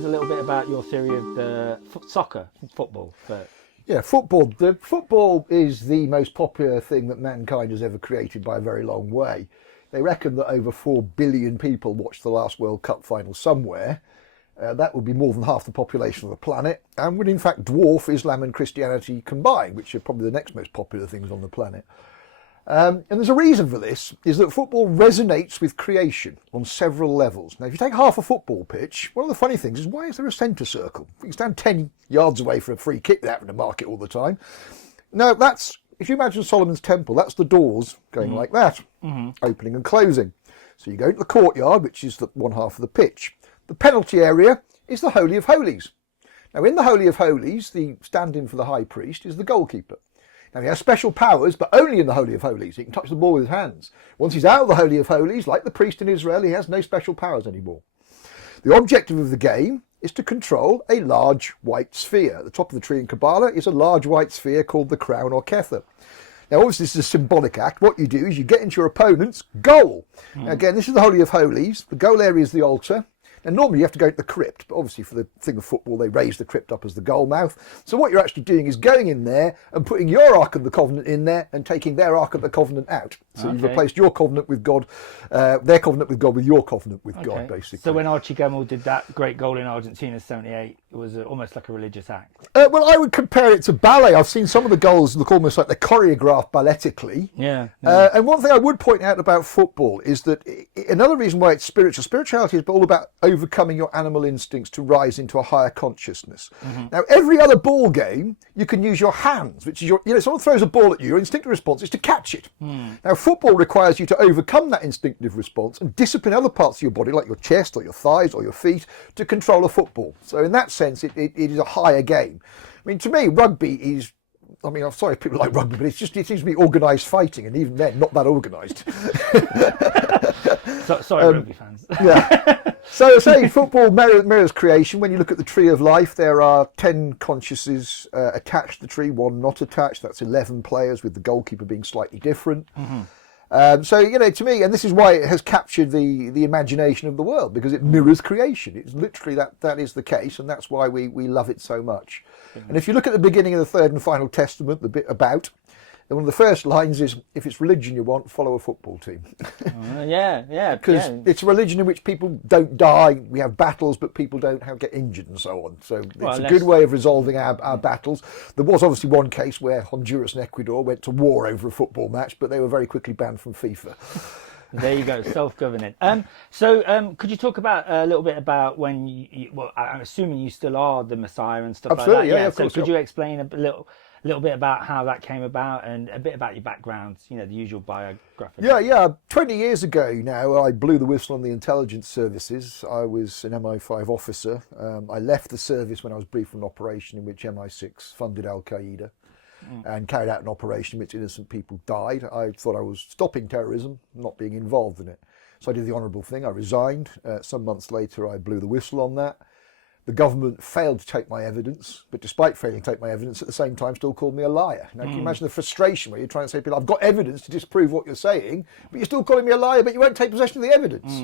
us a little bit about your theory of the football? Yeah, football. Football is the most popular thing that mankind has ever created by a very long way. They reckon that over 4 billion people watched the last World Cup final somewhere. That would be more than half the population of the planet, and would in fact dwarf Islam and Christianity combined, which are probably the next most popular things on the planet. And there's a reason for this, is that football resonates with creation on several levels. Now, if you take half a football pitch, one of the funny things is, why is there a centre circle? You can stand 10 yards away for a free kick without having to mark it all the time. No, that's, if you imagine Solomon's temple, that's the doors going like that, opening and closing. So you go into the courtyard, which is the one half of the pitch. The penalty area is the Holy of Holies. Now, in the Holy of Holies, the stand-in for the high priest is the goalkeeper. Now, he has special powers, but only in the Holy of Holies. He can touch the ball with his hands. Once he's out of the Holy of Holies, like the priest in Israel, he has no special powers anymore. The objective of the game is to control a large white sphere. At the top of the tree in Kabbalah is a large white sphere called the crown or kether. Now, obviously, this is a symbolic act. What you do is you get into your opponent's goal. Now, again, this is the Holy of Holies. The goal area is the altar. And normally you have to go to the crypt, but obviously for the thing of football, they raise the crypt up as the goal mouth. So what you're actually doing is going in there and putting your Ark of the Covenant in there and taking their Ark of the Covenant out. So you've replaced your covenant with God, their covenant with God with your covenant with God, basically. So when Archie Gemmell did that great goal in Argentina 78, it was almost like a religious act. Well, I would compare it to ballet. I've seen some of the goals look almost like they're choreographed balletically. Yeah. And one thing I would point out about football is that another reason why it's spiritual. Spirituality is all about overcoming your animal instincts to rise into a higher consciousness. Now, every other ball game, you can use your hands, which is someone throws a ball at you, your instinctive response is to catch it. Now, football requires you to overcome that instinctive response and discipline other parts of your body, like your chest or your thighs or your feet, to control a football. So in that sense, it is a higher game. I mean, to me, rugby is, I mean, I'm sorry if people like rugby, but it seems to be organised fighting, and even then, not that organised. Sorry, rugby fans. Yeah. So, say football mirrors creation. When you look at the tree of life, there are 10 consciences attached to the tree, one not attached. That's 11 players, with the goalkeeper being slightly different. So, to me, and this is why it has captured the imagination of the world, because it mirrors creation. It's literally that is the case, and that's why we love it so much. And if you look at the beginning of the Third and Final Testament, the bit about, then one of the first lines is, if it's religion you want, follow a football team. Yeah. Because it's a religion in which people don't die, we have battles, but people don't get injured and so on. So it's a good way of resolving our battles. There was obviously one case where Honduras and Ecuador went to war over a football match, but they were very quickly banned from FIFA. There you go, self-governing. So could you talk about a little bit about when well, I'm assuming you still are the Messiah and stuff Absolutely, like that. yeah, of course. So could you explain a little bit about how that came about and a bit about your background, the usual biography? Yeah. 20 years ago now, I blew the whistle on the intelligence services. I was an MI5 officer. I left the service when I was briefed on an operation in which MI6 funded Al-Qaeda. And carried out an operation in which innocent people died. I thought I was stopping terrorism, not being involved in it. So I did the honourable thing. I resigned. Some months later, I blew the whistle on that. The government failed to take my evidence, but despite failing to take my evidence, at the same time still called me a liar. Now, can you imagine the frustration where you're trying to say to people, I've got evidence to disprove what you're saying, but you're still calling me a liar, but you won't take possession of the evidence.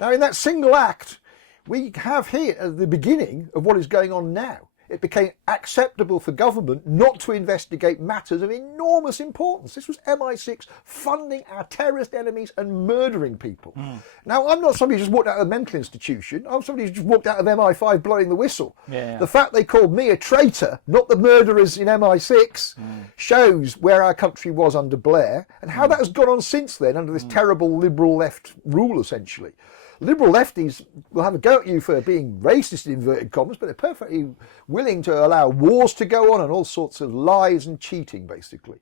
Now, in that single act, we have here at the beginning of what is going on now. It became acceptable for government not to investigate matters of enormous importance. This was MI6 funding our terrorist enemies and murdering people. Now, I'm not somebody who just walked out of a mental institution. I'm somebody who just walked out of MI5 blowing the whistle. The fact they called me a traitor, not the murderers in MI6, shows where our country was under Blair and how that has gone on since then under this terrible liberal left rule, essentially. Liberal lefties will have a go at you for being racist in inverted commas, but they're perfectly willing to allow wars to go on and all sorts of lies and cheating, basically.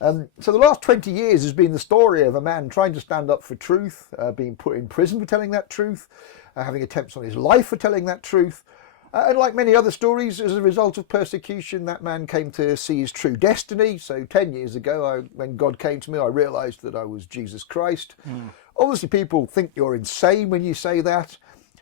So the last 20 years has been the story of a man trying to stand up for truth, being put in prison for telling that truth, having attempts on his life for telling that truth. And like many other stories, as a result of persecution, that man came to see his true destiny. So 10 years ago, when God came to me, I realised that I was Jesus Christ. Obviously, people think you're insane when you say that.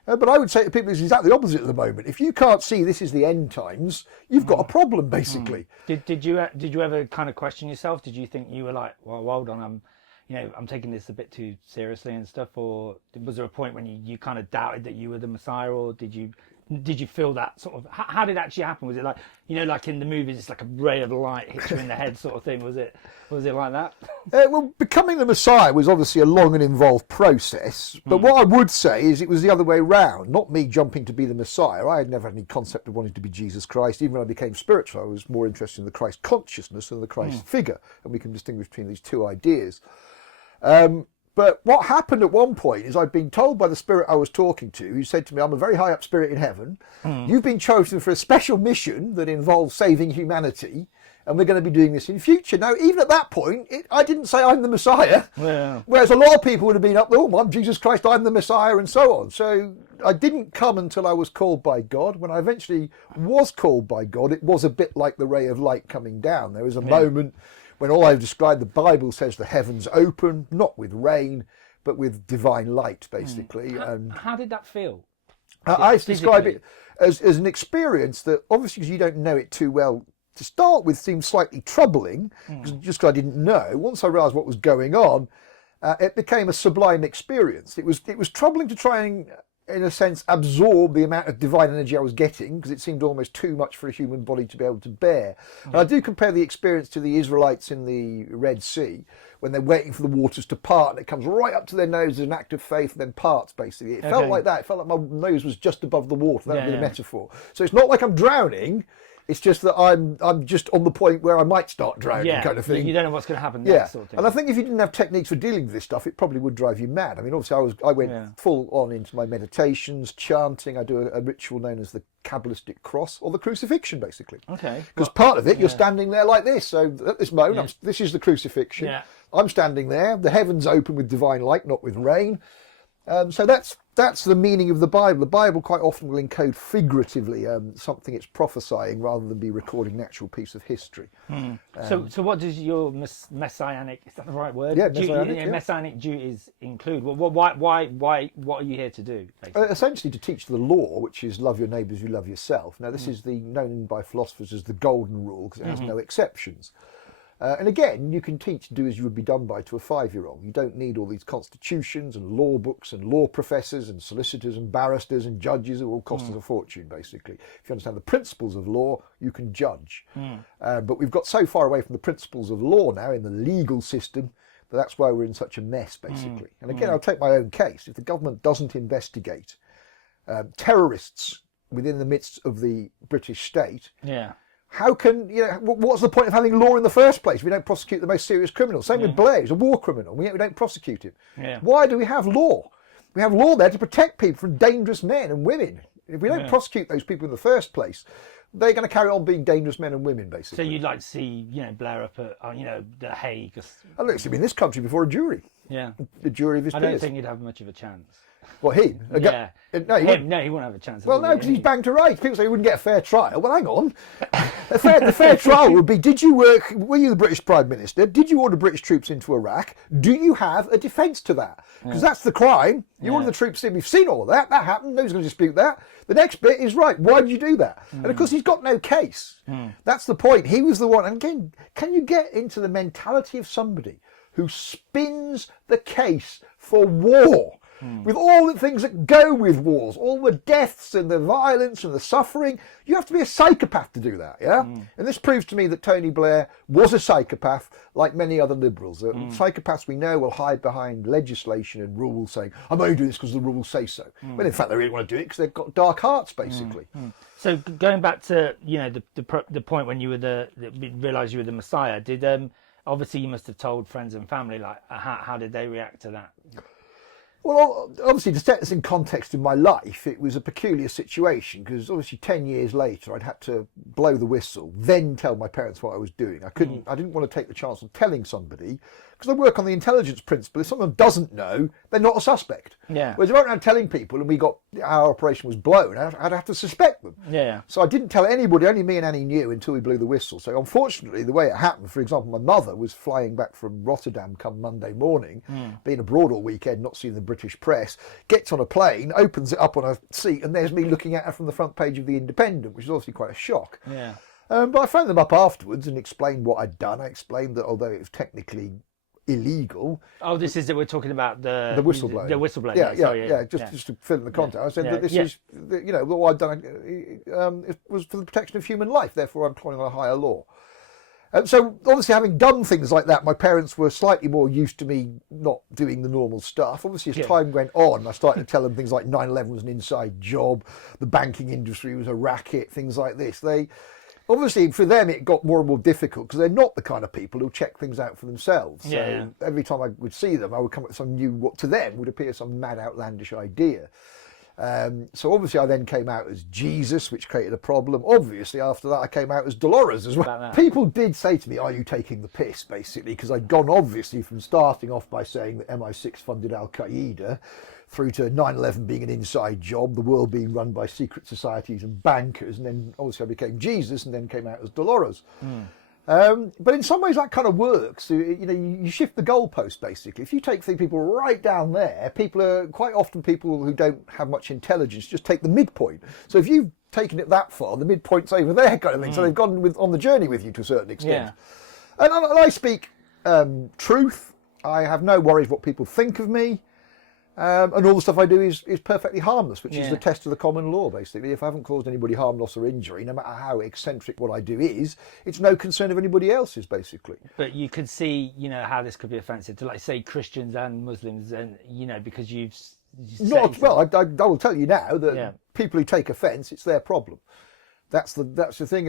But I would say to people, it's exactly the opposite at the moment. If you can't see this is the end times, you've got a problem, basically. Did you ever kind of question yourself? Did you think you were like, well, hold on, I'm taking this a bit too seriously and stuff? Or was there a point when you kind of doubted that you were the Messiah? Or did you did you feel that sort of? How did it actually happen? Was it like, like in the movies, it's like a ray of light hits you in the head, sort of thing? Was it like that? Well, becoming the Messiah was obviously a long and involved process. But what I would say is it was the other way round. Not me jumping to be the Messiah. I had never had any concept of wanting to be Jesus Christ. Even when I became spiritual, I was more interested in the Christ consciousness than the Christ figure, and we can distinguish between these two ideas. But what happened at one point is I'd been told by the spirit I was talking to, who said to me, I'm a very high up spirit in heaven. You've been chosen for a special mission that involves saving humanity, and we're going to be doing this in future. Now, even at that point, I didn't say I'm the Messiah. Yeah. Whereas a lot of people would have been up, oh, I'm Jesus Christ, I'm the Messiah, and so on. So I didn't come until I was called by God. When I eventually was called by God, it was a bit like the ray of light coming down. There was a moment when all I've described, the Bible says the heavens open, not with rain, but with divine light, basically. How did that feel? I describe it as an experience that, obviously, because you don't know it too well to start with, seemed slightly troubling, just because I didn't know. Once I realised what was going on, it became a sublime experience. It was troubling to try and, in a sense, absorb the amount of divine energy I was getting, because it seemed almost too much for a human body to be able to bear. And I do compare the experience to the Israelites in the Red Sea, when they're waiting for the waters to part, and it comes right up to their nose as an act of faith, and then parts, basically. It felt like that. It felt like my nose was just above the water. That would be the metaphor. So it's not like I'm drowning. It's just that I'm just on the point where I might start drowning, kind of thing. You don't know what's going to happen next, sort of thing. And I think if you didn't have techniques for dealing with this stuff, it probably would drive you mad. I mean, obviously, I went full on into my meditations, chanting. I do a ritual known as the Kabbalistic cross, or the crucifixion, basically. Okay. Because part of it, you're standing there like this. So at this moment, this is the crucifixion. Yeah. I'm standing there. The heavens open with divine light, not with rain. So that's the meaning of the Bible. The Bible quite often will encode figuratively something it's prophesying rather than be recording an actual piece of history. So what does your messianic, is that the right word? Yeah, messianic, messianic duties include? Why what are you here to do, basically? Essentially to teach the law, which is love your neighbour as you love yourself. Now this is known by philosophers as the golden rule, because it has no exceptions. And again, you can teach do as you would be done by to a 5-year-old. You don't need all these constitutions and law books and law professors and solicitors and barristers and judges who all cost us a fortune, basically. If you understand the principles of law, you can judge. But we've got so far away from the principles of law now in the legal system that that's why we're in such a mess, basically. And again, I'll take my own case. If the government doesn't investigate terrorists within the midst of the British state, how can, what's the point of having law in the first place if we don't prosecute the most serious criminals? Same with Blair, he's a war criminal, and yet we don't prosecute him. Why do we have law? We have law there to protect people from dangerous men and women. If we don't prosecute those people in the first place, they're going to carry on being dangerous men and women, basically. So you'd like to see, Blair up at, The Hague? I'd like to see him in this country before a jury. Yeah. The jury of his peers. I don't think he'd have much of a chance. What, him? Yeah. No, he wouldn't have a chance. Well, no, because he's banged to rights. People say he wouldn't get a fair trial. Well, hang on. The fair trial would be, were you the British Prime Minister? Did you order British troops into Iraq? Do you have a defence to that? Because that's the crime. You order the troops in. We've seen all of that. That happened. Nobody's going to dispute that. The next bit is, right, why did you do that? And of course, he's got no case. That's the point. He was the one. And again, can you get into the mentality of somebody who spins the case for war? With all the things that go with wars, all the deaths and the violence and the suffering, you have to be a psychopath to do that, And this proves to me that Tony Blair was a psychopath, like many other liberals. Psychopaths we know will hide behind legislation and rules, saying, I'm only doing this because the rules say so. Well, in fact, they really want to do it because they've got dark hearts, basically. So going back to, the point when you realised you were the Messiah, obviously you must have told friends and family, like, how did they react to that? Well, obviously, to set this in context in my life, it was a peculiar situation because obviously 10 years later, I'd had to blow the whistle, then tell my parents what I was doing. I didn't want to take the chance of telling somebody because I work on the intelligence principle. If someone doesn't know, they're not a suspect. Whereas if I went around telling people and our operation was blown, I'd have to suspect them. So I didn't tell anybody, only me and Annie knew until we blew the whistle. So unfortunately, the way it happened, for example, my mother was flying back from Rotterdam come Monday morning, being abroad all weekend, not seeing the British press, gets on a plane, opens it up on a seat, and there's me looking at her from the front page of The Independent, which is obviously quite a shock. But I phoned them up afterwards and explained what I'd done. I explained that although it was technically illegal. Oh, this is that we're talking about the whistleblowing. The whistleblowing. Yeah, Sorry, just to fill in the context. I said that this is, what I've done it was for the protection of human life. Therefore, I'm calling on a higher law. So obviously, having done things like that, my parents were slightly more used to me not doing the normal stuff. Obviously, as time went on, I started to tell them things like 9/11 was an inside job, the banking industry was a racket, things like this. Obviously, for them, it got more and more difficult because they're not the kind of people who check things out for themselves. So every time I would see them, I would come up with some new, what to them would appear some mad, outlandish idea. So obviously, I then came out as Jesus, which created a problem. Obviously, after that, I came out as Delores as well. People did say to me, "Are you taking the piss?" Basically, because I'd gone obviously from starting off by saying that MI6 funded Al-Qaeda, through to 9/11 being an inside job, the world being run by secret societies and bankers, and then obviously I became Jesus and then came out as Delores. But in some ways that kind of works. You shift the goalpost basically. If you take the people right down there, people are quite often people who don't have much intelligence, just take the midpoint. So if you've taken it that far, the midpoint's over there kind of thing. So they've gone on the journey with you to a certain extent. And I speak truth. I have no worries what people think of me. And all the stuff I do is perfectly harmless, which is the test of the common law, basically. If I haven't caused anybody harm, loss or injury, no matter how eccentric what I do is, it's no concern of anybody else's, basically. But you could see, how this could be offensive to, like, say, Christians and Muslims, and, because you've... Not, well, I will tell you now that people who take offence, it's their problem. That's the thing.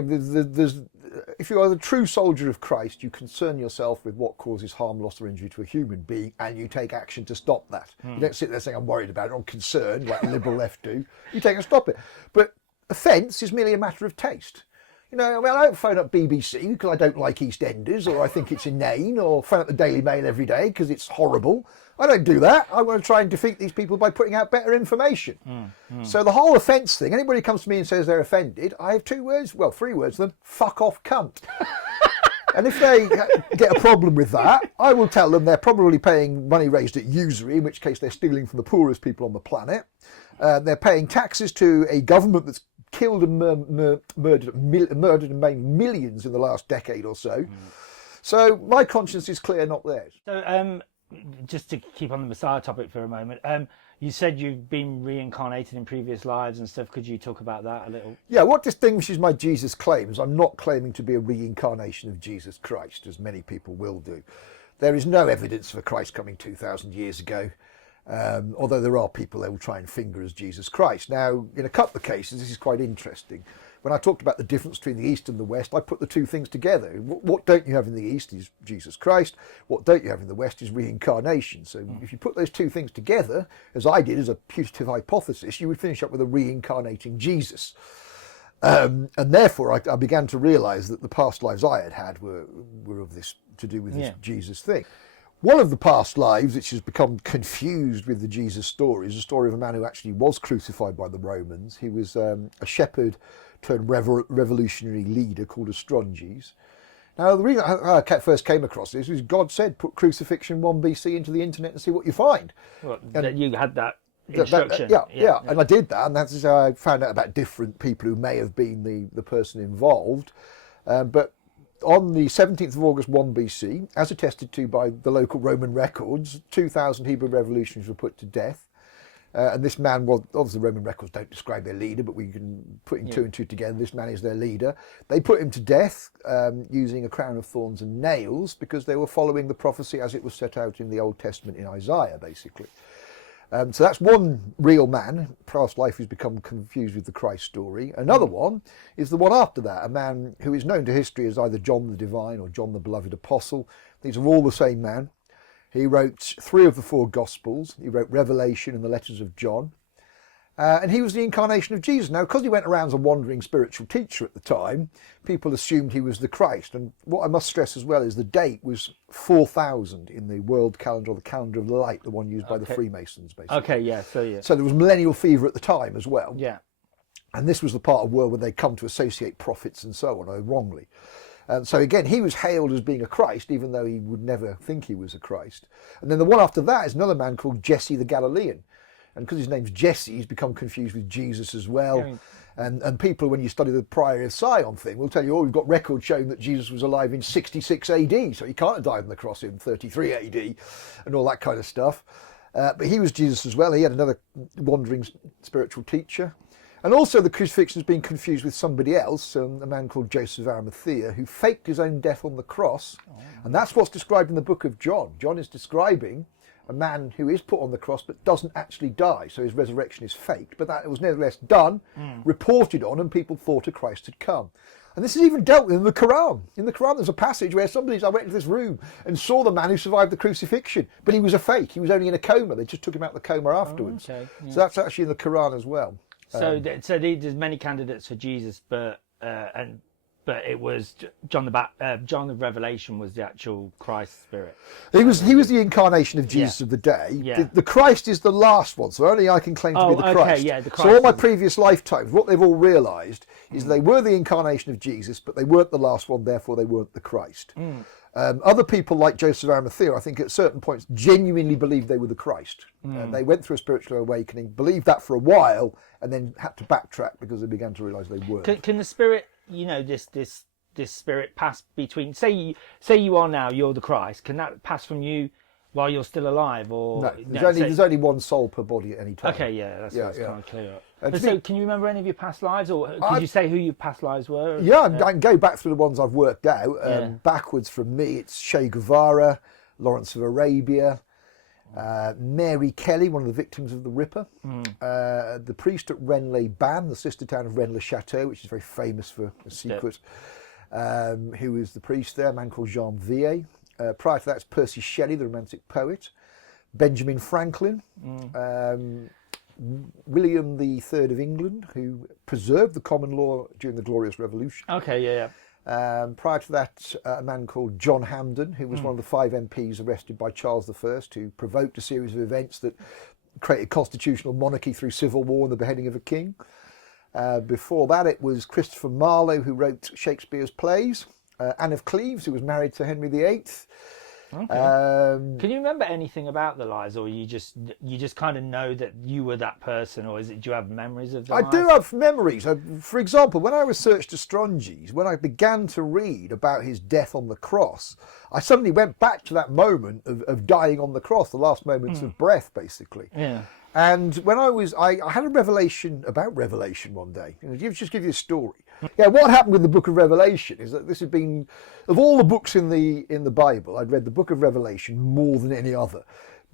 If you are the true soldier of Christ, you concern yourself with what causes harm, loss or injury to a human being, and you take action to stop that. You don't sit there saying, "I'm worried about it," I'm concerned, like the liberal left do. You take and stop it. But offence is merely a matter of taste. I don't phone up BBC because I don't like EastEnders, or I think it's inane, or phone up the Daily Mail every day because it's horrible. I don't do that. I want to try and defeat these people by putting out better information. So the whole offence thing, anybody comes to me and says they're offended, I have 3 words to them: fuck off, cunt. And if they get a problem with that, I will tell them they're probably paying money raised at usury, in which case they're stealing from the poorest people on the planet. They're paying taxes to a government that's killed and murdered and maimed millions in the last decade or so. So my conscience is clear, not theirs. So just to keep on the Messiah topic for a moment, you said you've been reincarnated in previous lives and stuff. Could you talk about that a little? Yeah, what distinguishes my Jesus claims, I'm not claiming to be a reincarnation of Jesus Christ, as many people will do. There is no evidence for Christ coming 2,000 years ago. Although there are people they will try and finger as Jesus Christ. Now, in a couple of cases, this is quite interesting. When I talked about the difference between the East and the West, I put the two things together. What don't you have in the East is Jesus Christ. What don't you have in the West is reincarnation. So if you put those two things together, as I did as a putative hypothesis, you would finish up with a reincarnating Jesus. And therefore, I began to realise that the past lives I had were of this, to do with this Jesus thing. One of the past lives, which has become confused with the Jesus story, is the story of a man who actually was crucified by the Romans. He was a shepherd turned revolutionary leader called Astronges. Now, the reason I first came across this was God said, put Crucifixion 1 BC into the internet and see what you find. Well, and you had that instruction. Yeah, and I did that, and that's how I found out about different people who may have been the person involved. But on the 17th of August 1 BC, as attested to by the local Roman records, 2,000 Hebrew revolutionaries were put to death. And this man was, obviously the Roman records don't describe their leader, but we can put in 2 and 2 together. This man is their leader. They put him to death using a crown of thorns and nails because they were following the prophecy as it was set out in the Old Testament in Isaiah, basically. So that's one real man, past life, who's become confused with the Christ story. Another one is the one after that, a man who is known to history as either John the Divine or John the Beloved Apostle. These are all the same man. He wrote 3 of the 4 Gospels. He wrote Revelation and the letters of John. And he was the incarnation of Jesus. Now, because he went around as a wandering spiritual teacher at the time, people assumed he was the Christ. And what I must stress as well is the date was 4000 in the world calendar, or the calendar of light, the one used by the Freemasons, basically. Okay, yeah, so So there was millennial fever at the time as well. Yeah. And this was the part of the world where they come to associate prophets and so on, wrongly. So again, he was hailed as being a Christ, even though he would never think he was a Christ. And then the one after that is another man called Jesse the Galilean. And because his name's Jesse, he's become confused with Jesus as well. And people, when you study the prior of Sion thing, will tell you, oh, we've got records showing that Jesus was alive in 66 AD, so he can't have died on the cross in 33 AD and all that kind of stuff. But he was Jesus as well. He had another wandering spiritual teacher. And also the crucifixion has been confused with somebody else, a man called Joseph of Arimathea, who faked his own death on the cross. And that's what's described in the book of John. John is describing a man who is put on the cross but doesn't actually die, so his resurrection is faked. But that was nevertheless done, reported on, and people thought a Christ had come. And this is even dealt with in the Quran. In the Quran there's a passage where I went into this room and saw the man who survived the crucifixion, but he was a fake. He was only in a coma. They just took him out of the coma afterwards. Okay, yeah. So that's actually in the Quran as well. So there's many candidates for Jesus, but it was John the Revelation was the actual Christ spirit. He was the incarnation of Jesus of the day. Yeah. The Christ is the last one, so only I can claim to be the Christ. Yeah, the Christ. So all my previous lifetimes, what they've all realised is they were the incarnation of Jesus, but they weren't the last one, therefore they weren't the Christ. Other people like Joseph of Arimathea, I think at certain points genuinely believed they were the Christ. They went through a spiritual awakening, believed that for a while, and then had to backtrack because they began to realise they weren't. Can the spirit, this spirit pass between? Say you are now, you're the Christ. Can that pass from you while you're still alive, or no? There's only one soul per body at any time. Okay, yeah, that's kind of clear. And So, can you remember any of your past lives, or could you say who your past lives were? Yeah, I can go back through the ones I've worked out. Backwards from me, it's Che Guevara, Lawrence of Arabia, Mary Kelly, one of the victims of the Ripper, the priest at Rennes-les-Bains, the sister town of Rennes-le-Château, which is very famous for a secret, who was the priest there, a man called Jean Vier. Prior to that, it's Percy Shelley, the romantic poet, Benjamin Franklin, William III of England, who preserved the common law during the Glorious Revolution. Okay, yeah. Prior to that, a man called John Hampden, who was one of the 5 MPs arrested by Charles I, who provoked a series of events that created constitutional monarchy through civil war and the beheading of a king. Before that, it was Christopher Marlowe, who wrote Shakespeare's plays. Anne of Cleves, who was married to Henry VIII. Okay. Can you remember anything about the lives, or you just kind of know that you were that person, or do you have memories of the lives? I do have memories. For example, when I researched Astronges, when I began to read about his death on the cross, I suddenly went back to that moment of dying on the cross, the last moments of breath, basically. Yeah. And when I had a revelation about Revelation one day. Just give you a story. Yeah, what happened with the book of Revelation is that this had been, of all the books in the Bible, I'd read the book of Revelation more than any other.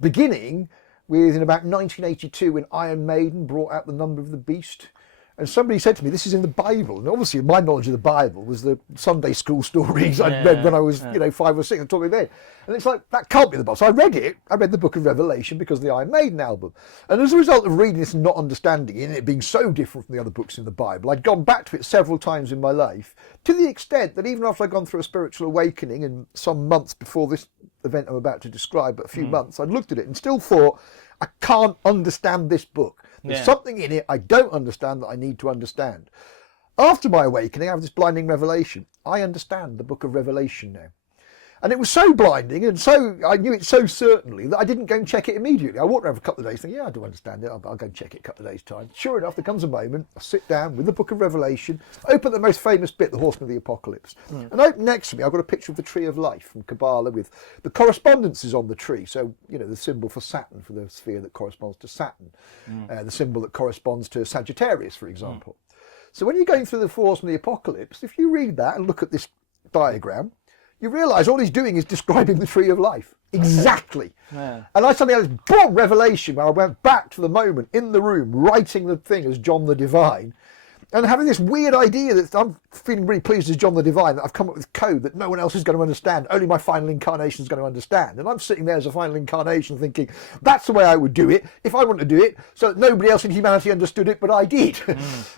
Beginning with in about 1982 when Iron Maiden brought out the number of the beast. And somebody said to me, this is in the Bible. And obviously my knowledge of the Bible was the Sunday school stories I'd read when I was 5 or 6 and talking then. And it's like, that can't be the Bible. So I read it. I read the book of Revelation because of the Iron Maiden album. And as a result of reading this and not understanding it, and it being so different from the other books in the Bible, I'd gone back to it several times in my life, to the extent that even after I'd gone through a spiritual awakening and some months before this event I'm about to describe, but a few months, I'd looked at it and still thought, I can't understand this book. There's something in it I don't understand that I need to understand. After my awakening, I have this blinding revelation. I understand the book of Revelation now. And it was so blinding, and so I knew it so certainly that I didn't go and check it immediately. I walked around for a couple of days thinking, yeah, I do understand it. I'll go and check it a couple of days' time. Sure enough, there comes a moment, I sit down with the book of Revelation, open the most famous bit, the Horseman of the Apocalypse. And open next to me, I've got a picture of the Tree of Life from Kabbalah with the correspondences on the tree. So, the symbol for Saturn, for the sphere that corresponds to Saturn. The symbol that corresponds to Sagittarius, for example. So when you're going through the Horseman of the Apocalypse, if you read that and look at this diagram, you realise all he's doing is describing the Tree of Life. Exactly. Yeah. And I suddenly had this boom revelation where I went back to the moment in the room, writing the thing as John the Divine, and having this weird idea that I'm feeling really pleased as John the Divine, that I've come up with code that no one else is going to understand, only my final incarnation is going to understand. And I'm sitting there as a final incarnation thinking, that's the way I would do it, if I want to do it, so that nobody else in humanity understood it, but I did.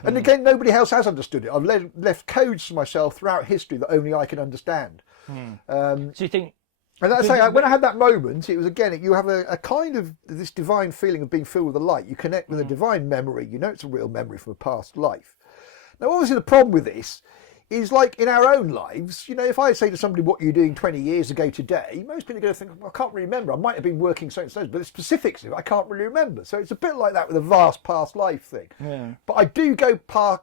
And again, nobody else has understood it. I've left codes for myself throughout history that only I can understand. So you think... And I say, when I had that moment, it was again, you have a kind of this divine feeling of being filled with the light. You connect with a divine memory. You know it's a real memory from a past life. Now, obviously, the problem with this is like in our own lives, if I say to somebody, what were you doing 20 years ago today, most people are going to think, well, I can't really remember. I might have been working so and so, but the specifics of it, I can't really remember. So it's a bit like that with a vast past life thing. Yeah. But I do go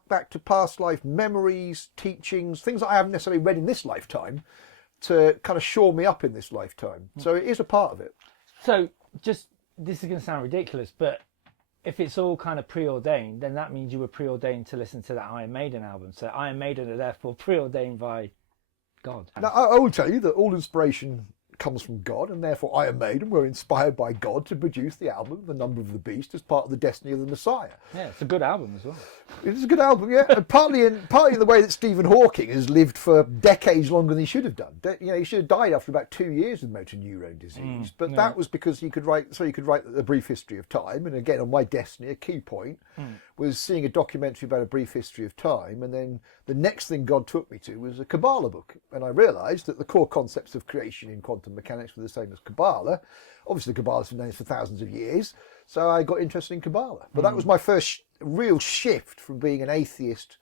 back to past life memories, teachings, things that I haven't necessarily read in this lifetime to kind of shore me up in this lifetime. So it is a part of it. So this is going to sound ridiculous, but if it's all kind of preordained, then that means you were preordained to listen to that Iron Maiden album. So Iron Maiden are therefore preordained by God. Now, I will tell you that all inspiration comes from God, and therefore Iron Maiden were inspired by God to produce the album The Number of the Beast as part of the Destiny of the Messiah. Yeah, it's a good album as well. It is a good album, yeah. And partly in the way that Stephen Hawking has lived for decades longer than he should have done. He should have died after about 2 years with motor neurone disease. But that was because he could write A Brief History of Time. And again, on my Destiny, a key point was seeing a documentary about A Brief History of Time. And then the next thing God took me to was a Kabbalah book. And I realised that the core concepts of creation in quantum mechanics were the same as Kabbalah. Obviously, Kabbalah's been known for thousands of years. So I got interested in Kabbalah. But that was my first real shift from being an atheist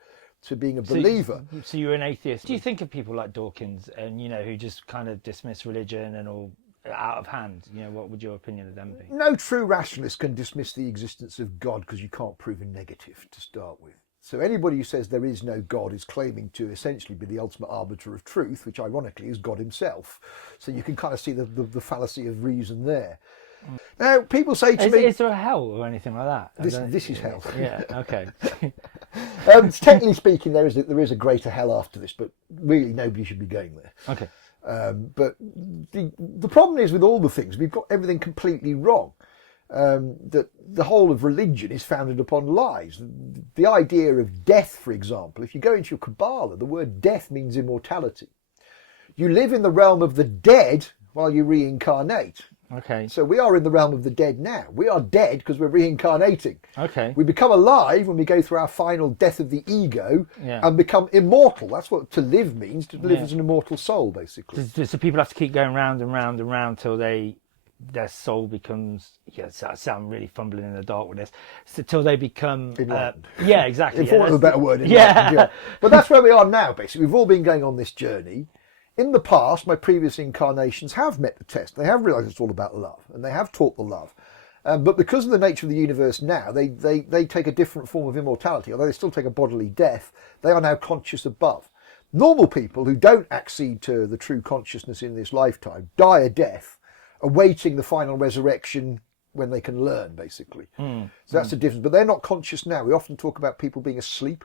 to being a believer. So you're an atheist. Do you think of people like Dawkins and, who just kind of dismiss religion and all out of hand? What would your opinion of them be? No true rationalist can dismiss the existence of God because you can't prove a negative to start with. So anybody who says there is no God is claiming to essentially be the ultimate arbiter of truth, which ironically is God himself. So you can kind of see the fallacy of reason there. Now, people say to me... Is there a hell or anything like that? This is hell. Yeah, okay. Technically speaking, there is a greater hell after this, but really nobody should be going there. Okay. But the problem is with all the things, we've got everything completely wrong. That the whole of religion is founded upon lies. The idea of death, for example, if you go into your Kabbalah, the word death means immortality. You live in the realm of the dead while you reincarnate. Okay. So we are in the realm of the dead now. We are dead because we're reincarnating. Okay. We become alive when we go through our final death of the ego and become immortal. That's what to live means, to live as an immortal soul, basically. So people have to keep going round and round and round till their soul becomes, I sound really fumbling in the dark with this, so till they become... enlightened. Yeah, exactly. For want of a better word. Yeah. But that's where we are now, basically. We've all been going on this journey. In the past, my previous incarnations have met the test. They have realised it's all about love, and they have taught the love. But because of the nature of the universe now, they take a different form of immortality. Although they still take a bodily death, they are now conscious above. Normal people who don't accede to the true consciousness in this lifetime die a death, awaiting the final resurrection when they can learn, basically. So that's the difference. But they're not conscious now. We often talk about people being asleep.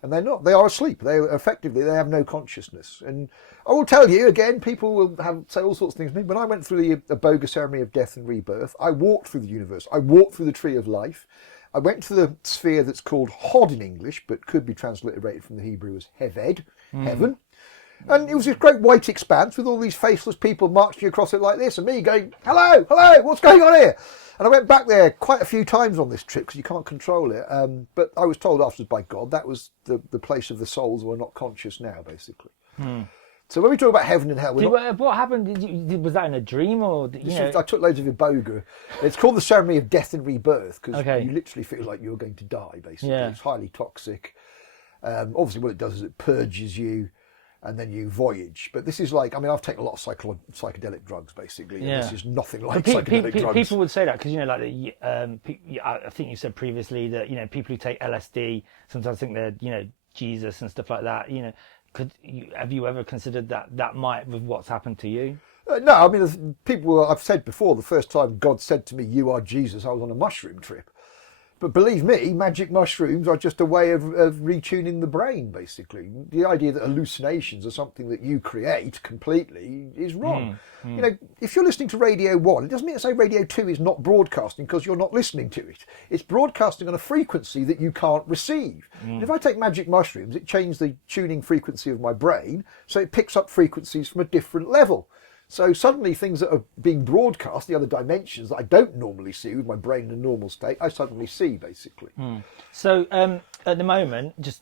And they're not. They are asleep. They have no consciousness. And I will tell you, again, people will say all sorts of things to me. When I went through the bogus ceremony of death and rebirth, I walked through the universe. I walked through the tree of life. I went to the sphere that's called Hod in English, but could be transliterated from the Hebrew as Heved, heaven. And it was this great white expanse with all these faceless people marching across it like this, and me going, hello, what's going on here? And I went back there quite a few times on this trip because you can't control it. But I was told afterwards by God that was the place of the souls who are not conscious now, basically. So when we talk about heaven and hell... What happened? Was that in a dream? Or I took loads of iboga. It's called the ceremony of death and rebirth because you literally feel like you're going to die, basically. Yeah. It's highly toxic. Obviously what it does is it purges you. And then you voyage. But this is like, I've taken a lot of psychedelic drugs, basically. And this is nothing like psychedelic drugs. People would say that because, I think you said previously that, people who take LSD sometimes think they're, Jesus and stuff like that. Have you ever considered that might, with what's happened to you? No, I've said before, the first time God said to me, you are Jesus, I was on a mushroom trip. But believe me, magic mushrooms are just a way of retuning the brain, basically. The idea that hallucinations are something that you create completely is wrong. If you're listening to Radio 1, it doesn't mean to say Radio 2 is not broadcasting because you're not listening to it. It's broadcasting on a frequency that you can't receive. And if I take magic mushrooms, it changes the tuning frequency of my brain, so it picks up frequencies from a different level. So suddenly things that are being broadcast, the other dimensions that I don't normally see with my brain in a normal state, I suddenly see, basically. So at the moment, just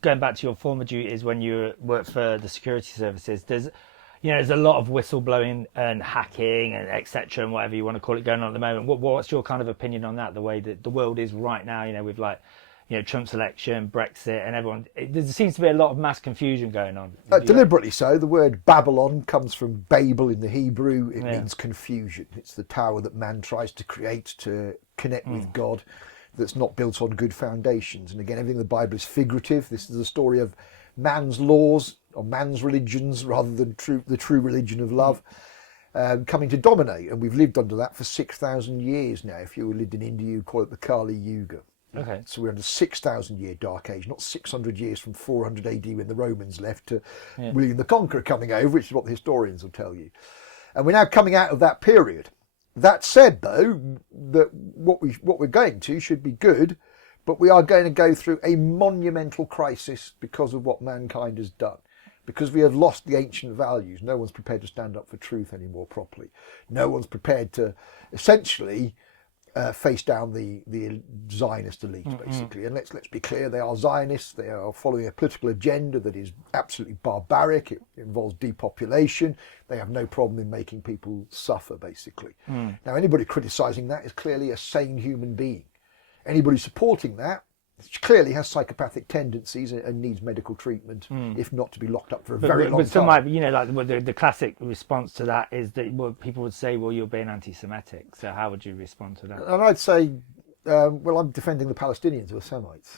going back to your former duties when you worked for the security services, there's a lot of whistleblowing and hacking and etc. and whatever you want to call it going on at the moment. What's your kind of opinion on that, the way that the world is right now, with like, Trump's election, Brexit, and everyone. There seems to be a lot of mass confusion going on. Deliberately so. The word Babylon comes from Babel in the Hebrew. It means confusion. It's the tower that man tries to create to connect with God, that's not built on good foundations. And again, everything in the Bible is figurative. This is the story of man's laws or man's religions rather than the true religion of love coming to dominate. And we've lived under that for 6,000 years now. If you lived in India, you'd call it the Kali Yuga. Okay. So we're under 6,000 year dark age, not 600 years from 400 AD when the Romans left to William the Conqueror coming over, which is what the historians will tell you. And we're now coming out of that period. That said, though, that what we're going to should be good, but we are going to go through a monumental crisis because of what mankind has done. Because we have lost the ancient values. No one's prepared to stand up for truth anymore properly. No one's prepared to essentially face down the Zionist elite, basically. And let's be clear, they are Zionists. They are following a political agenda that is absolutely barbaric. It involves depopulation. They have no problem in making people suffer, basically. Now, anybody criticising that is clearly a sane human being. Anybody supporting that clearly has psychopathic tendencies and needs medical treatment, if not to be locked up for a very long time. Like the classic response to that is that people would say, well, you're being anti-Semitic. So how would you respond to that? And I'd say, well, I'm defending the Palestinians who are Semites.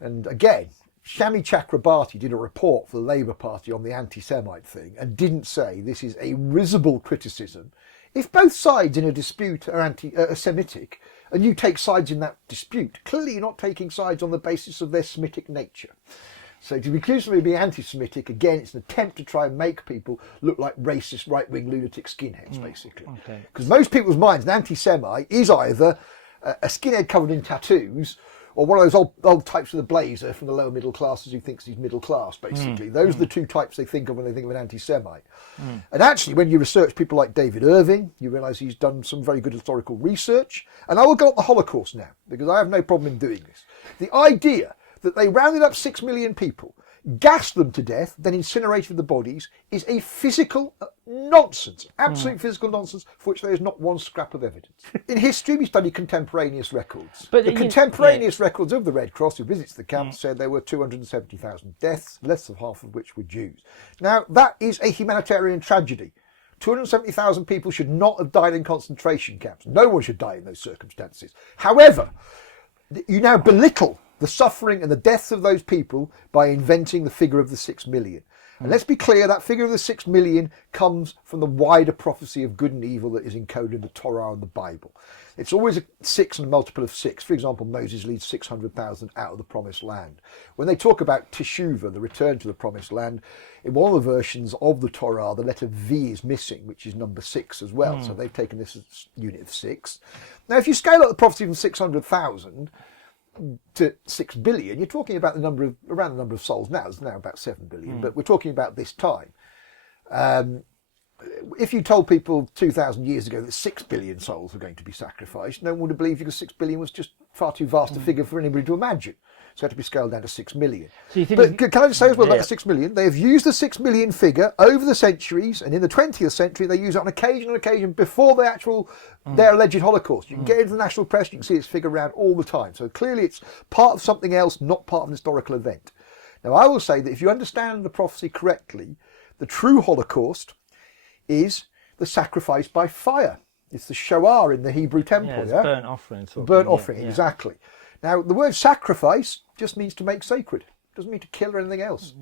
And again, Shami Chakrabarti did a report for the Labour Party on the anti-Semite thing and didn't say this is a risible criticism. If both sides in a dispute are Semitic, and you take sides in that dispute, clearly you're not taking sides on the basis of their Semitic nature. So to exclusively be anti-Semitic, again, it's an attempt to try and make people look like racist, right-wing lunatic skinheads, basically. Because most people's minds, an anti-Semite is either a skinhead covered in tattoos, or one of those old types of the blazer from the lower middle classes who thinks he's middle class, basically. Those are the two types they think of when they think of an anti-Semite. And actually, when you research people like David Irving, you realise he's done some very good historical research. And I will go at the Holocaust now, because I have no problem in doing this. The idea that they rounded up 6 million people, gassed them to death, then incinerated the bodies, is a physical nonsense, absolute physical nonsense, for which there is not one scrap of evidence. In history, we study contemporaneous records. But the contemporaneous records of the Red Cross, who visits the camp, said there were 270,000 deaths, less than half of which were Jews. Now, that is a humanitarian tragedy. 270,000 people should not have died in concentration camps. No one should die in those circumstances. However, you now belittle the suffering and the deaths of those people by inventing the figure of the 6 million. And let's be clear, that figure of the 6 million comes from the wider prophecy of good and evil that is encoded in the Torah and the Bible. It's always a 6 and a multiple of 6. For example, Moses leads 600,000 out of the promised land. When they talk about Teshuvah, the return to the promised land, in one of the versions of the Torah, the letter V is missing, which is number 6 as well. So they've taken this as a unit of 6. Now, if you scale up the prophecy from 600,000 to 6 billion, you're talking about around the number of souls now. It's now about 7 billion, but we're talking about this time. If you told people 2,000 years ago that 6 billion souls were going to be sacrificed, no one would have believed you, because 6 billion was just far too vast a figure for anybody to imagine. So it had to be scaled down to 6 million. So you think but can I just say as well about the 6 million? They have used the 6 million figure over the centuries, and in the 20th century they use it on occasion before their alleged Holocaust. You can get into the national press, you can see this figure around all the time. So clearly it's part of something else, not part of an historical event. Now, I will say that if you understand the prophecy correctly, the true Holocaust is the sacrifice by fire. It's the Shoah in the Hebrew temple. Yeah, it's burnt offering. Burnt offering, exactly. Now, the word sacrifice just means to make sacred. It doesn't mean to kill or anything else.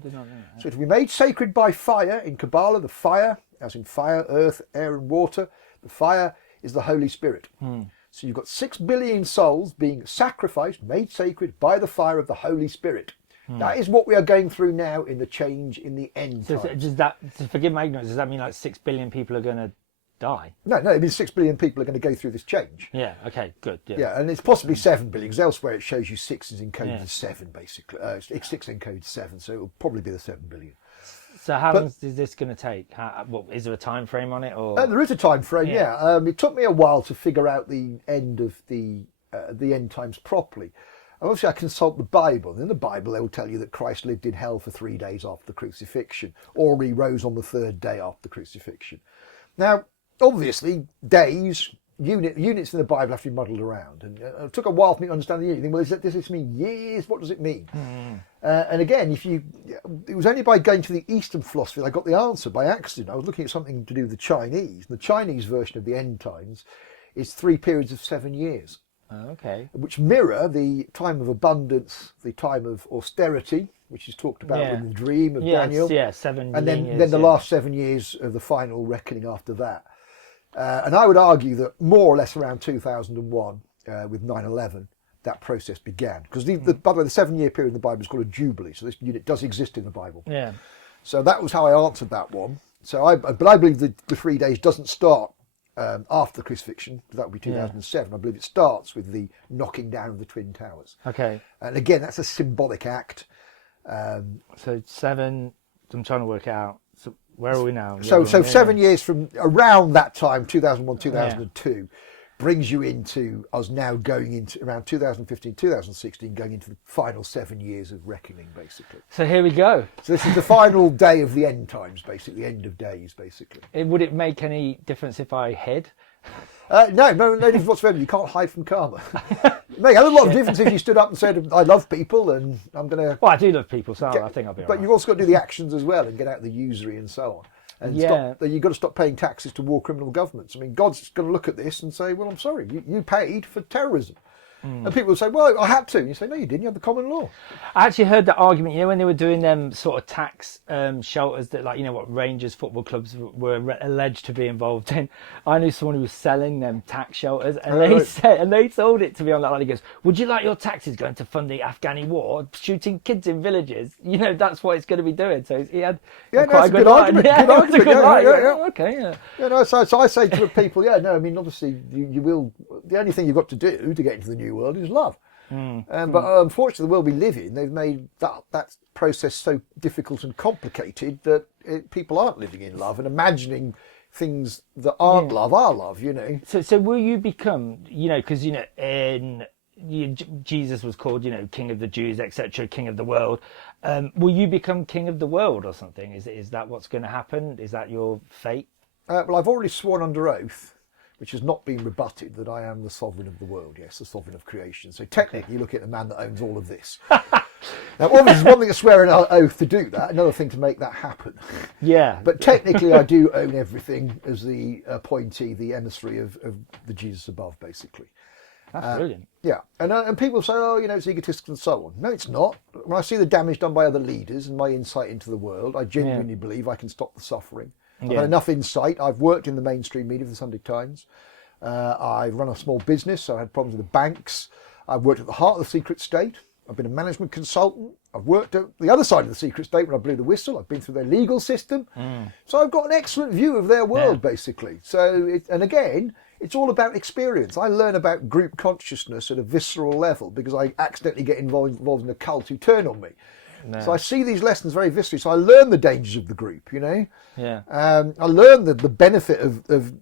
So to be made sacred by fire, in Kabbalah, the fire, as in fire, earth, air and water, the fire is the Holy Spirit. So you've got 6 billion souls being sacrificed, made sacred by the fire of the Holy Spirit. That is what we are going through now in the change in the end times. Does that, forgive my ignorance, does that mean like 6 billion people are going to die? No, it means 6 billion people are going to go through this change. Yeah, okay, good. Yeah, and it's possibly 7 billion, because elsewhere it shows you 6 is encoded as 7, basically. 6 encodes 7, so it will probably be the 7 billion. So how long is this going to take? Is there a time frame on it? Or there is a time frame, yeah. It took me a while to figure out the end of the end times properly. And obviously I consult the Bible, and in the Bible they will tell you that Christ lived in hell for 3 days after the crucifixion, or he rose on the 3rd day after the crucifixion. Now, obviously, days units in the Bible have to be muddled around, and it took a while for me to understand the unit. You think, well, does this mean years? What does it mean? And again, it was only by going to the Eastern philosophy that I got the answer by accident. I was looking at something to do with the Chinese. The Chinese version of the end times is 3 periods of 7 years. Okay. Which mirror the time of abundance, the time of austerity, which is talked about in the dream of Daniel. Yeah, 7 and then, years, then the last 7 years of the final reckoning after that. And I would argue that more or less around 2001, with 9/11, that process began. Because by the way, the 7-year period in the Bible is called a jubilee, so this unit does exist in the Bible. Yeah. So that was how I answered that one. But I believe the 3 days doesn't start after the crucifixion, because that would be 2007. I believe it starts with the knocking down of the Twin Towers. Okay. And again, that's a symbolic act. So 7, I'm trying to work it out. So where are we now? So 7 years from around that time, 2001, 2002, brings you into us now going into around 2015, 2016, going into the final 7 years of reckoning, basically. So here we go. So this is the final day of the end times, basically, the end of days, basically. Would it make any difference if I hid? No difference whatsoever. You can't hide from karma. It makes a lot of difference if you stood up and said, I love people and I'm going to... Well, I do love people, so I think I'll be all right. But you've also got to do the actions as well and get out the usury and so on. And you've got to stop paying taxes to war criminal governments. I mean, God's going to look at this and say, well, I'm sorry, you paid for terrorism. And people will say, well, I had to. And you say, no, you didn't. You have the common law. I actually heard that argument, when they were doing them sort of tax shelters that, what Rangers football clubs were alleged to be involved in. I knew someone who was selling them tax shelters, and they sold it to me on that line. He goes, would you like your taxes going to fund the Afghani war, shooting kids in villages? That's what it's going to be doing. So he had quite a good argument. Good argument. Okay, yeah. So I say to people, obviously you will. The only thing you've got to do to get into the new world is love. But unfortunately, the world we live in, they've made that process so difficult and complicated that people aren't living in love and imagining things that aren't love are love. So will you become, because Jesus was called, King of the Jews, etc., King of the world. Will you become King of the world or something? Is that what's going to happen? Is that your fate? Well, I've already sworn under oath, which has not been rebutted, that I am the sovereign of the world, yes, the sovereign of creation. So technically, you look at the man that owns all of this. Now, obviously, it's one thing to swear an oath to do that, another thing to make that happen. Yeah. But technically, I do own everything as the appointee, the emissary of the Jesus above, basically. That's brilliant. Yeah, and people say, it's egotistical and so on. No, it's not. When I see the damage done by other leaders and my insight into the world, I genuinely believe I can stop the suffering. I've had enough insight. I've worked in the mainstream media for the Sunday Times. I run a small business, so I had problems with the banks. I've worked at the heart of the secret state. I've been a management consultant. I've worked at the other side of the secret state when I blew the whistle. I've been through their legal system. So I've got an excellent view of their world, basically. So, and again, it's all about experience. I learn about group consciousness at a visceral level because I accidentally get involved in a cult who turn on me. No. So I see these lessons very viscerally. So I learn the dangers of the group, Yeah. I learn the benefit of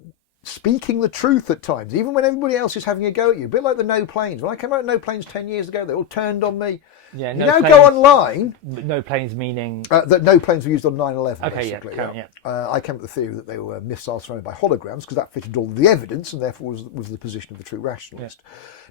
speaking the truth at times, even when everybody else is having a go at you. A bit like the No Planes. When I came out of No Planes 10 years ago, they all turned on me. Yeah, you now go online. No Planes meaning? That no planes were used on 9/11, okay, basically. Yeah. I came up with the theory that they were missiles surrounded by holograms because that fitted all the evidence and therefore was the position of the true rationalist.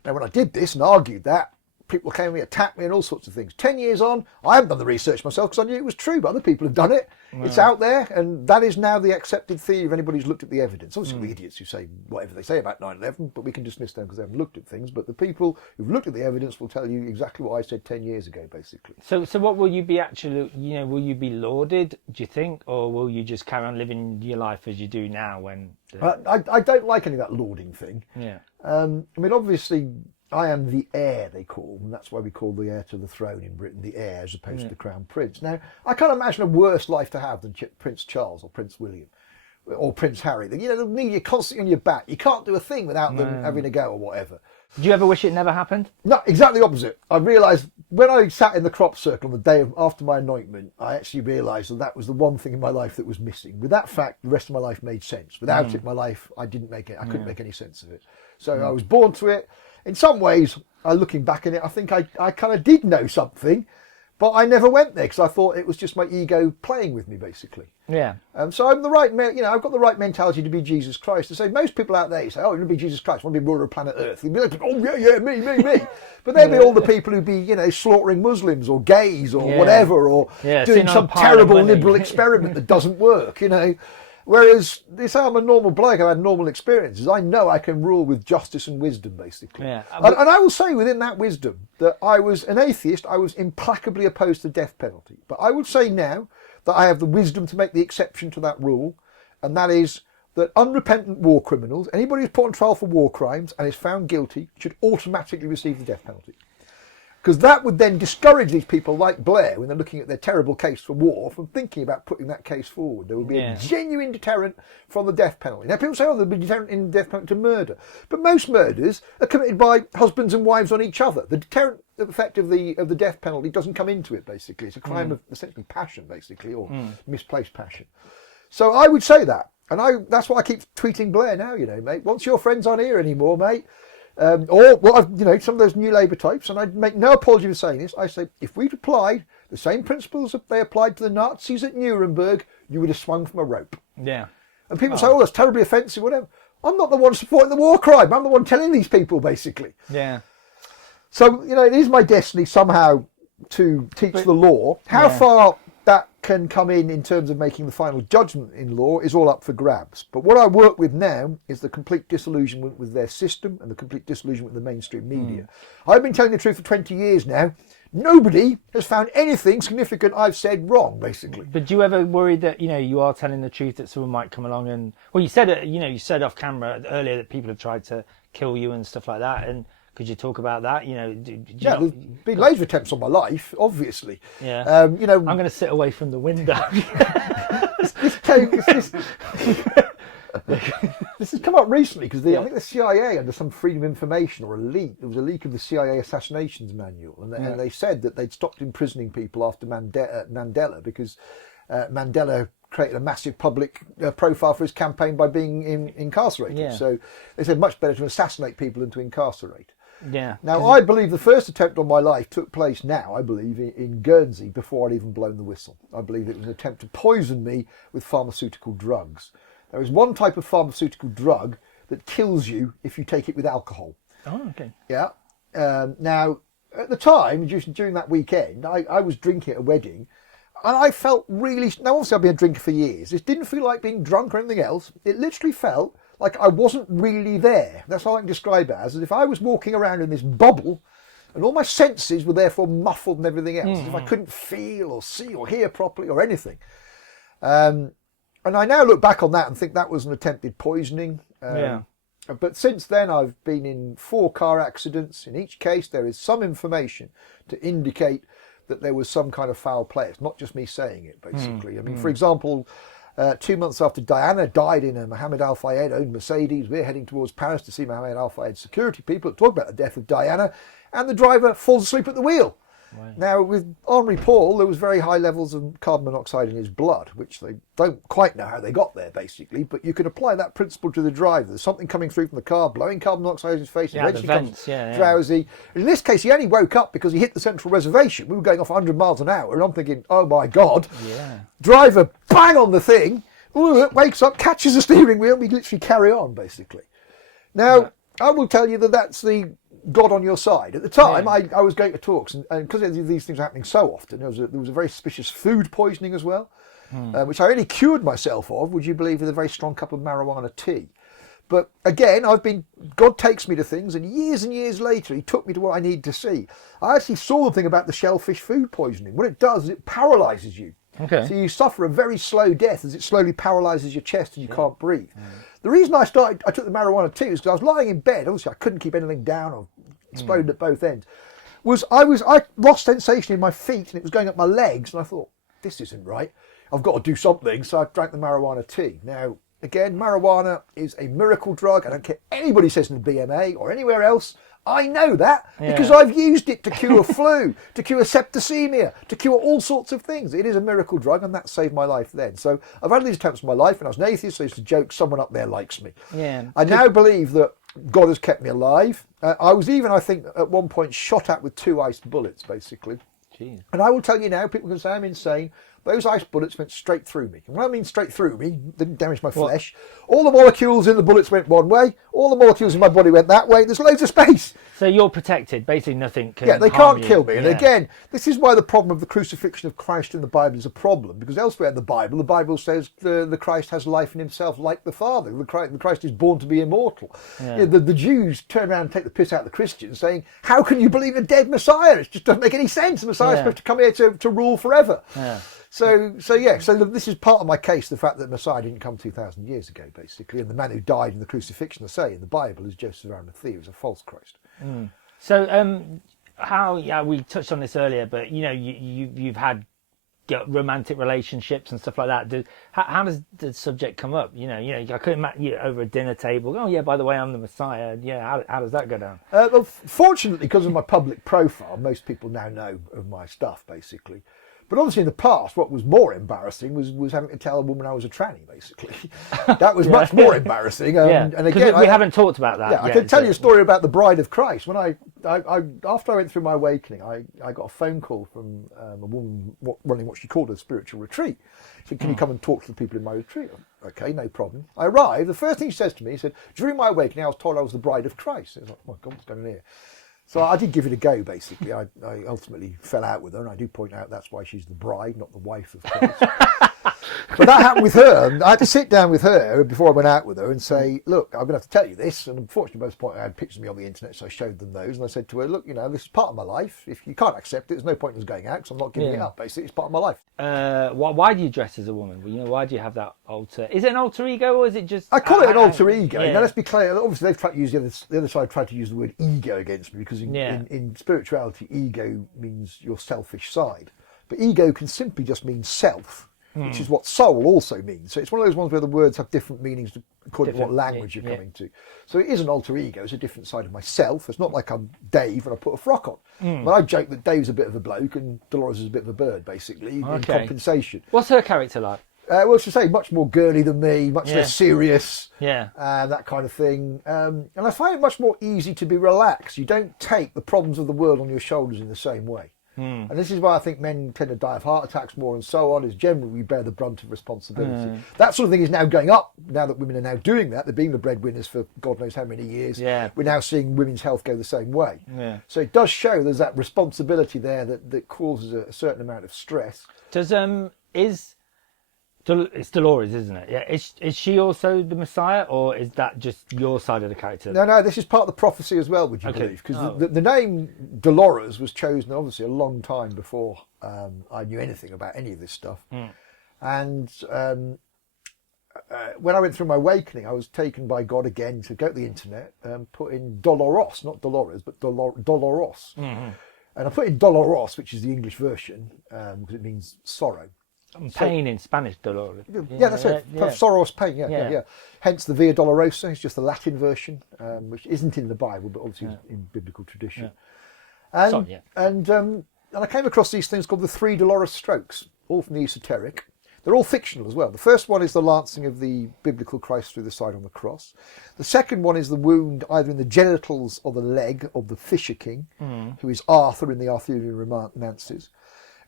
Now, when I did this and argued that, people came at me, attacked me and all sorts of things. 10 years on, I haven't done the research myself because I knew it was true, but other people have done it. No. It's out there, and that is now the accepted theory if anybody's looked at the evidence. Obviously, we're idiots who say whatever they say about 9/11, but we can dismiss them because they haven't looked at things. But the people who've looked at the evidence will tell you exactly what I said 10 years ago, basically. So what will you be actually, will you be lauded, do you think, or will you just carry on living your life as you do now when... I don't like any of that lauding thing. Yeah. Obviously... I am the heir, they call, and that's why we call the heir to the throne in Britain the heir as opposed to the crown prince. Now, I can't imagine a worse life to have than Prince Charles or Prince William or Prince Harry. The media constantly on your back. You can't do a thing without them having a go or whatever. Do you ever wish it never happened? No, exactly the opposite. I realised when I sat in the crop circle on the day after my anointment, I actually realised that was the one thing in my life that was missing. With that fact, the rest of my life made sense. Without it, my life, I couldn't make any sense of it. So I was born to it. In some ways, looking back at it, I think I kind of did know something, But I never went there because I thought it was just my ego playing with me, basically. Yeah. So I'm the right, I've got the right mentality to be Jesus Christ. To say most people out there, you say, "Oh, you want to be Jesus Christ? Want to be ruler of planet Earth?" You'd be like, "Oh yeah, me." But they'd be all the people who'd be, slaughtering Muslims or gays or whatever, or doing some terrible liberal experiment that doesn't work, Whereas they say I'm a normal bloke, I've had normal experiences. I know I can rule with justice and wisdom, basically. Yeah. And I will say within that wisdom that I was an atheist. I was implacably opposed to the death penalty. But I would say now that I have the wisdom to make the exception to that rule, and that is that unrepentant war criminals, anybody who's put on trial for war crimes and is found guilty, should automatically receive the death penalty. Because that would then discourage these people like Blair, when they're looking at their terrible case for war, from thinking about putting that case forward. There would be a genuine deterrent from the death penalty. Now, people say, oh, there'll be a deterrent in the death penalty to murder. But most murders are committed by husbands and wives on each other. The deterrent effect of the death penalty doesn't come into it, basically. It's a crime of essentially passion, basically, or misplaced passion. So I would say that. And that's why I keep tweeting Blair now, mate. Once your friend's on here anymore, mate, some of those New Labour types, and I make no apology for saying this, I say, if we'd applied the same principles that they applied to the Nazis at Nuremberg, you would have swung from a rope. Yeah. And people say, oh, that's terribly offensive, whatever. I'm not the one supporting the war crime. I'm the one telling these people, basically. Yeah. So, it is my destiny somehow to teach the law. How far that can come in terms of making the final judgment in law is all up for grabs. But what I work with now is the complete disillusionment with their system and the complete disillusionment with the mainstream media. I've been telling the truth for 20 years now. Nobody has found anything significant I've said wrong, basically. But do you ever worry that, you are telling the truth, that someone might come along and... Well, you said it, you said off camera earlier that people have tried to kill you and stuff like that, and... Could you talk about that? There's been loads of attempts on my life, obviously. Yeah. I'm going to sit away from the window. This has come up recently because I think the CIA, under some freedom of information or a leak, there was a leak of the CIA assassinations manual, and they said that they'd stopped imprisoning people after Mandela because Mandela created a massive public profile for his campaign by being incarcerated. Yeah. So they said much better to assassinate people than to incarcerate. Yeah. Now, I believe the first attempt on my life took place in Guernsey before I'd even blown the whistle. I believe it was an attempt to poison me with pharmaceutical drugs. There is one type of pharmaceutical drug that kills you if you take it with alcohol. Oh, okay. Yeah. Now, at the time, during that weekend, I was drinking at a wedding, and I felt really... Now, obviously, I've been a drinker for years. It didn't feel like being drunk or anything else. It literally felt like I wasn't really there. That's how I can describe it as if I was walking around in this bubble and all my senses were therefore muffled and everything else, as if I couldn't feel or see or hear properly or anything. And I now look back on that and think that was an attempted poisoning. But since then, I've been in 4 car accidents. In each case, there is some information to indicate that there was some kind of foul play. It's not just me saying it, basically. I mean, for example... 2 months after Diana died in a Mohammed Al Fayed owned Mercedes, we're heading towards Paris to see Mohammed Al Fayed's security people talk about the death of Diana, and the driver falls asleep at the wheel. Right. Now, with Henri Paul, there was very high levels of carbon monoxide in his blood, which they don't quite know how they got there, basically, but you could apply that principle to the driver. There's something coming through from the car, blowing carbon monoxide in his face, and eventually becomes drowsy. In this case, he only woke up because he hit the central reservation. We were going off 100 miles an hour, and I'm thinking, oh my God. Yeah. Driver, bang on the thing, wakes up, catches the steering wheel, we literally carry on, basically. Now, I will tell you that that's the God on your side. At the time, I was going to talks, and because these things are happening so often, there was a very suspicious food poisoning as well, which I only cured myself of, would you believe, with a very strong cup of marijuana tea. But again, God takes me to things, and years later, he took me to what I need to see. I actually saw the thing about the shellfish food poisoning. What it does is it paralyses you. Okay. So you suffer a very slow death as it slowly paralyses your chest and you can't breathe. The reason I took the marijuana tea was because I was lying in bed. Obviously, I couldn't keep anything down or exploded at both ends. I lost sensation in my feet and it was going up my legs, and I thought, this isn't right. I've got to do something. So I drank the marijuana tea. Now, again, marijuana is a miracle drug. I don't care anybody says in the BMA or anywhere else. I know that because I've used it to cure flu, to cure septicemia, to cure all sorts of things. It is a miracle drug, and that saved my life then. So I've had these attempts in my life, and I was an atheist, so I used to joke, someone up there likes me. Yeah. I now believe that God has kept me alive. I was even, I think, at one point shot at with 2 iced bullets, basically. Jeez. And I will tell you now, people can say I'm insane. Those ice bullets went straight through me. And when I mean straight through me, didn't damage my flesh. All the molecules in the bullets went one way. All the molecules in my body went that way. There's loads of space. So you're protected. Basically, nothing can. Yeah, they harm can't you. kill me. And Yeah. again, this is why the problem of the crucifixion of Christ in the Bible is a problem. Because elsewhere in the Bible says the Christ has life in himself like the Father. The Christ is born to be immortal. Yeah. You know, the Jews turn around and take the piss out of the Christians, saying, how can you believe a dead Messiah? It just doesn't make any sense. The Messiah's supposed to come here to rule forever. Yeah. So this is part of my case, the fact that Messiah didn't come 2,000 years ago, basically. And the man who died in the crucifixion, they say in the Bible, is Joseph of Arimathea, who's a false Christ. Mm. So we touched on this earlier, but you know, you've had romantic relationships and stuff like that. How does the subject come up? You know, I couldn't imagine you over a dinner table. Oh yeah, by the way, I'm the Messiah. Yeah, how does that go down? Well, fortunately, because of my public profile, most people now know of my stuff, basically. But obviously in the past, what was more embarrassing was having to tell a woman I was a tranny, basically. That was much more embarrassing. And again, we haven't talked about that. Yeah, I can tell you a story about the Bride of Christ. When I after I went through my awakening, I got a phone call from a woman running what she called a spiritual retreat. She said, can you come and talk to the people in my retreat? Okay, no problem. I arrived. The first thing she says to me, she said, during my awakening, I was told I was the Bride of Christ. I was like, oh my God, what's going on here? So I did give it a go, basically. I ultimately fell out with her, and I do point out that's why she's the bride, not the wife of Christ. But that happened with her. I had to sit down with her before I went out with her and say, look, I'm going to have to tell you this. And unfortunately, by this point, I had pictures of me on the internet, so I showed them those. And I said to her, look, this is part of my life. If you can't accept it, there's no point in us going out, because I'm not giving it up, basically. It's part of my life. Why do you dress as a woman? Why do you have that alter? Is it an alter ego, or is it just... I call it an alter ego. Yeah. Now, let's be clear. Obviously, they've tried to use the other side tried to use the word ego against me, because in spirituality, ego means your selfish side. But ego can simply just mean self, which is what soul also means. So it's one of those ones where the words have different meanings according to what language you're coming to. So it is an alter ego. It's a different side of myself. It's not like I'm Dave and I put a frock on. But I joke that Dave's a bit of a bloke and Delores is a bit of a bird, basically, in compensation. What's her character like? Well, to say much more girly than me, much less serious, Yeah. that kind of thing. And I find it much more easy to be relaxed. You don't take the problems of the world on your shoulders in the same way. And this is why I think men tend to die of heart attacks more and so on, is generally we bear the brunt of responsibility. That sort of thing is now going up, now that women are now doing that. They're being the breadwinners for God knows how many years. Yeah. We're now seeing women's health go the same way. Yeah. So it does show there's that responsibility there that causes a certain amount of stress. It's Delores, isn't it? Yeah. Is she also the Messiah, or is that just your side of the character? No, this is part of the prophecy as well, would you believe? Because the name Delores was chosen obviously a long time before I knew anything about any of this stuff. And when I went through my awakening, I was taken by God again to go to the internet and put in Dolores, not Delores, but Doloros. And I put in Dolores, which is the English version, because it means sorrow. Pain in Spanish, Dolores. Yeah, that's it. Sorrow's pain, yeah. Hence the Via Dolorosa, it's just the Latin version, which isn't in the Bible, but obviously is in biblical tradition. And I came across these things called the 3 Dolores strokes, all from the esoteric. They're all fictional as well. The first one is the lancing of the biblical Christ through the side on the cross. The second one is the wound either in the genitals or the leg of the Fisher King, who is Arthur in the Arthurian romances.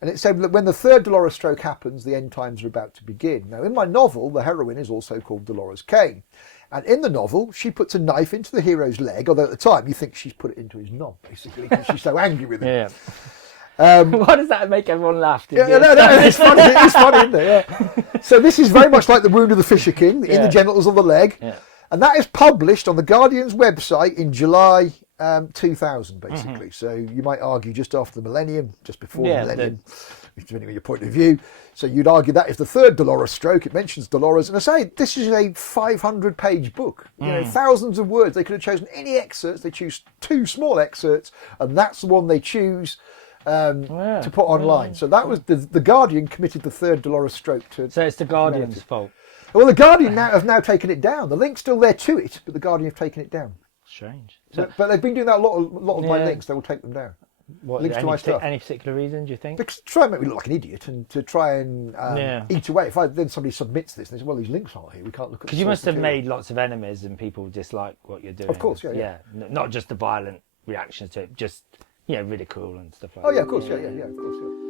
And it said that when the 3rd Dolores stroke happens, the end times are about to begin. Now, in my novel, the heroine is also called Delores Kane. And in the novel, she puts a knife into the hero's leg, although at the time you think she's put it into his knob, basically, because she's so angry with him. Why does that make everyone laugh? No, it's funny, it's funny, isn't it? Yeah. So this is very much like the wound of the Fisher King, in the genitals of the leg. Yeah. And that is published on the Guardian's website in July 2000, basically. So you might argue just after the millennium, just before the millennium, depending on your point of view. So you'd argue that is the 3rd Dolores stroke. It mentions Delores. And I say, this is a 500-page book. Thousands of words. They could have chosen any excerpts. They choose 2 small excerpts, and that's the one they choose to put online. So that was the Guardian committed the 3rd Dolores stroke to... So it's the Guardian's fault. Well, the Guardian have now taken it down. The link's still there to it, but the Guardian have taken it down. Strange. But they've been doing that a lot of my links. They will take them down. What, links to my stuff. Any particular reason, do you think? Because to try and make me look like an idiot and to try and eat away. If then somebody submits this and they say, well, these links aren't here, we can't look at. Because you must have made lots of enemies and people dislike what you're doing. Of course, yeah. Not just the violent reactions to it, just yeah, ridicule and stuff like Oh that. yeah, of course, yeah, of course, yeah.